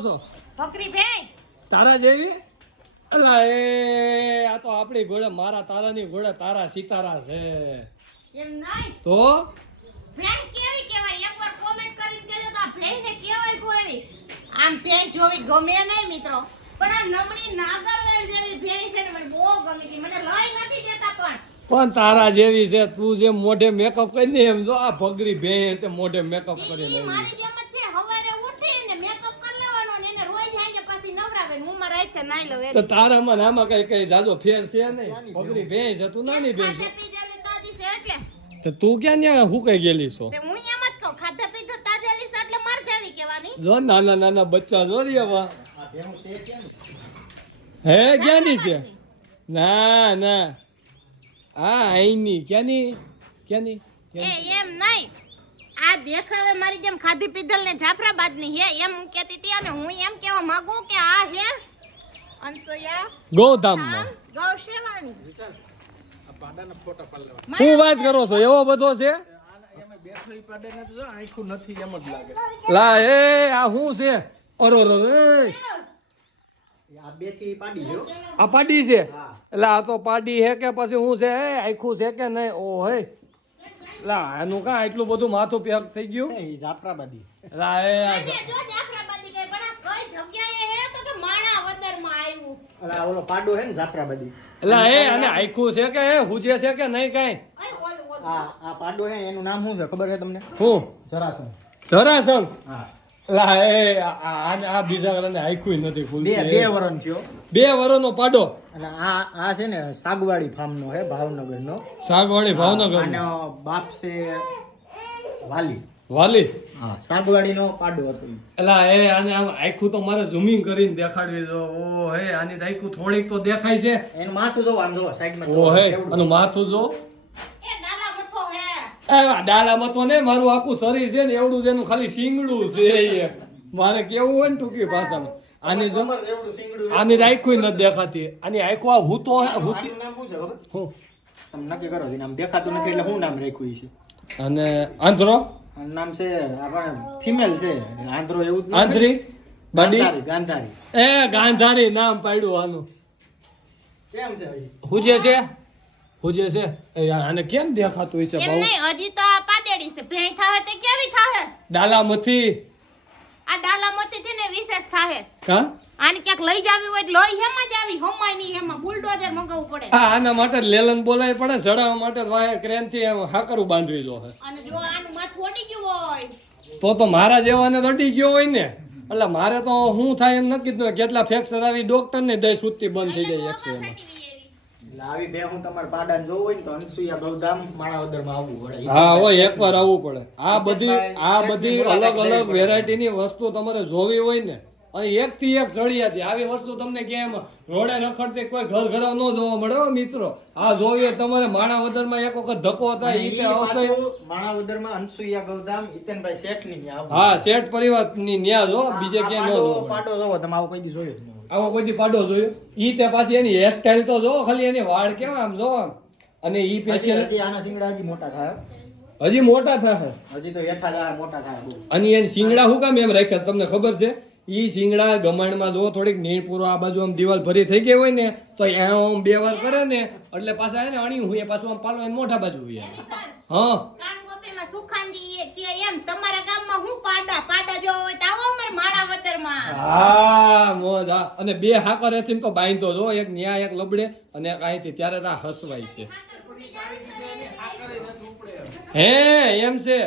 છો બકરી ભેય તારા જેવી અલા એ આ તો આપણી ઘોડે મારા તારાની ઘોડે તારા સિતારા છે એમ નહીં તો ભેણ કેવી કહેવાય એકવાર કોમેન્ટ કરીને કહેજો તો આ ભેણને કહેવાય કોઈ આમ ભેણ જોવી ગમે નહીં મિત્રો પણ આ નમણી નાગરવેલ જેવી ભેણ છે ને મને બહુ ગમી હતી મને લઈ નથી દેતા પણ તારા જેવી છે તું જે મોઢે મેકઅપ કરીને એમ જો આ ભગરી ભે તે મોઢે મેકઅપ કરીને આવી મારી જેમ જ છે હવારે ઉઠીને મેકઅપ કરી લેવાનો ને એને રોજ આઈને પછી નવરાવે હું માં રાતે નાઈ લઉં તો તારામાં ને આમાં કઈ જાજો ફેર છે નહીં ભગરી ભે છે તું નાની ભે છે પીજાની તાજી છે એટલે તો તું ક્યાં ન્યા હુકાઈ ગયેલી છો તે હું એમ જ કહું ખાધા પીધા તાજેલી છે એટલે મર જાવી કહેવાની જો નાના નાના બચ્ચા જો રહ્યા હે ક્યાંની છે ના ના આ આઈની ક્યાંની એ એમ નહીં આ દેખાવે મારી જેમ ખાધી પીધલ ને જાફરાબાદ ની હે એમ હું કહેતી હતી અને હું એમ કહેવા માંગુ કે આ હે અનસોયા ગોધામમાં ગૌશેવાની શું વાત કરો છો એવો બધો છે લા એ આ શું છે અરો આ પાડી છે એટલે આ તો પાડી હે કે પછી શું છે આખું છે કે નહીં ઓ હે લા આનું કા એટલું બધું માથું પેક થઈ ગયું જાફરાબાદી લા એ જો જાફરાબાદી કે પણ આ કઈ જગ્યાએ હે તો કે માણાવદર માં આવ્યું અલા ઓલો પાડો હે ને જાફરાબાદી એટલે એ અને આખું છે કે હુજે છે કે નહીં કઈ આ પાડો હે એનું નામ શું છે ખબર છે તમને શું જરાસન જરાસન હા લા એ આ બીજા ઘરને આખું નથી ફૂલ બે વરણ થયો 2 વર્ષનો પાડો અને આ છે ને સાગવાડી ફાર્મ નો હે ભાવનગર નો સાગવાડી ભાવનગર આનો બાપ છે વાલી હા સાગવાડી નો પાડો હતો એલા એ આને આમ આખું તો મારે ઝૂમિંગ કરીને દેખાડવી દો ઓ હે આની તો આખું થોડીક તો દેખાય છે એનું માથું જો આમ જો સાઈડમાં ઓ હે આનું માથું જો એ ડાલા મથો હે એ ડાલા મતો ને મારું આખું શરીર છે ને એવડું જેનું ખાલી શીંગડું છે એ મારે કેવું હોય ને ટૂંકી ભાષામાં આની જો આની આખું નથી દેખાતી આની આખું આ હૂતો હે હૂતી નામ શું છે ખબર હું તમે નક્કી કરો નામ દેખાતું નથી એટલે હું નામ રાખ્યું છે અને આંધ્રો આનું નામ છે આપણે ફિમેલ છે આંધ્રો એવું જ નામ છે. આંધરી બાડી ગાંધારી એ ગાંધારી નામ પાડ્યું આનું કેમ છે હુજે છે એ આને કેમ દેખાતું હોય છે એમ બહુ નહીં હજી તો આ પાડેડી છે ભેણ થાહે તે કેવી થાહે ડાલામથી આ ડાલા મથી થી ને વિશેષ થાહે કા આને ક્યાંક લઈ જાવી હોય તો લોહી હેમાં જ આવી હોમાય ની હેમાં બુલડોઝર મગાવવું પડે હા આના માટે લેલન બોલાય પડે ચડાવવા માટે વાય ક્રેન થી હાકરું બાંધવી જો અને જો આનું માથું ઓડી ગયું હોય તો મારા જેવાને તો અડી ગયો હોય ને એટલે મારે તો શું થાય એમ નક્કી જ ન હોય. કેટલા ફ્રેક્ચર આવી ડોક્ટર ને દઈ સુતી બંધ થઈ જાય એક્સરે માં એટલે આવી બે હું તમારા પાડાને જોવું હોય ને તો અનસુયા ગૌધામ માણાવદરમાં આવવું પડે હા હોય એકવાર આવવું પડે આ બધી અલગ અલગ વેરાયટી ની વસ્તુ તમારે જોવી હોય ને અને એક થી એક ચડિયાતી આવી વસ્તુ તમને કેમ રોડે રખડતી કોઈ ઘર ઘરા ન જોવા મળે હો મિત્રો આ જોઈએ તમારે માણાવદરમાં એક વખત ધક્કો થાય ઈ તે આવશે માણાવદરમાં અનસુયા ગૌધામ હિતેનભાઈ શેઠની ન્યા આવવું. હા શેઠ પરિવાર ની ન્યા જો બીજે આ ક્યાં ન પાડો- જોવા મળે. પાડો જોવો તમે આવો કોઈ દી જોયો જ ન હોય. આવો કોઈ દી પાડો જોયો ઈ તે પાછી એની હેર સ્ટાઈલ તો જો ખાલી એની વાળ કેવા આમ જો આમ અને ઈ પેશિયલ હજી આના શિંગડા હજી મોટા થાય હજી મોટા થશે હજી તો હેઠા જાય મોટા થાય બહુ. અને એની શિંગડા હું કામ એમ રાખ્યા તમને ખબર છે ઈ શિંગડા ગમાણમાં જો થોડીક નીર પૂરો આ બાજુ આમ દિવાલ ભરી થઈ ગઈ હોય ને તો આમ 2 વાર કરે ને એટલે પાછા એને અણી હોય પાછું આમ પાલો એને મોઢા બાજુ હોય હા કાનગોપીમાં સુખાનજી કે એમ તમારા ગામમાં હું પાડા જો હોય તો આવો અમાર માણાવદરમાં હા મોજ હા અને 2 હાકર એથી તો બાંધો જો એક ન્યા એક લબડે અને એક અહીંથી ત્યારે તો આ હસવાય છે હે એમ છે